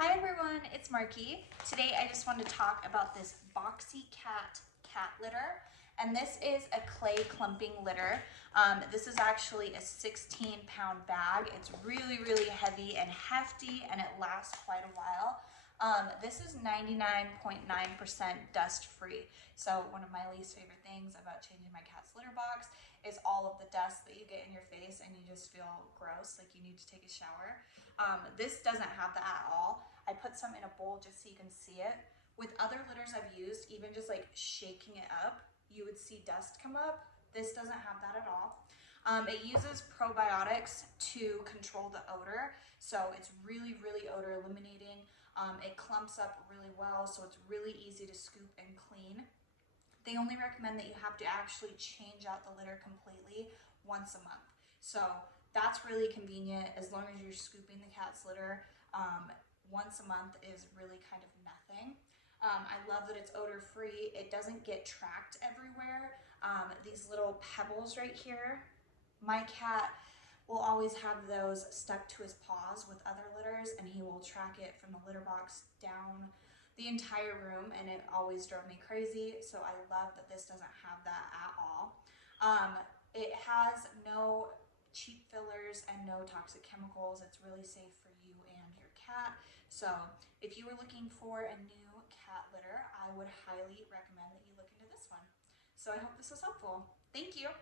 Hi everyone, it's Marky. Today I just wanted to talk about this Boxiecat cat litter, and this is a clay clumping litter. This is actually a 16-pound bag. It's really heavy and hefty, and it lasts quite a while. This is 99.9% dust free. So one of my least favorite things about changing my cat's litter box is all of the dust that you get in your face and you just feel gross, like you need to take a shower. This doesn't have that at all. I put some in a bowl just so you can see it. With other litters I've used, even just like shaking it up, you would see dust come up. This doesn't have that at all. It uses probiotics to control the odor, so it's really odor eliminating. It clumps up really well, so it's really easy to scoop and clean. They only recommend that you have to actually change out the litter completely once a month. So that's really convenient as long as you're scooping the cat's litter. Once a month is really kind of nothing. I love that it's odor free. It doesn't get tracked everywhere. These little pebbles right here, my cat will always have those stuck to his paws with other litters, and he will track it from the litter box down the entire room, and it always drove me crazy. So I love that this doesn't have that at all. It has no cheap fillers and no toxic chemicals. It's really safe for you and your cat. So if you were looking for a new cat litter, I would highly recommend that you look into this one. So I hope this was helpful. Thank you.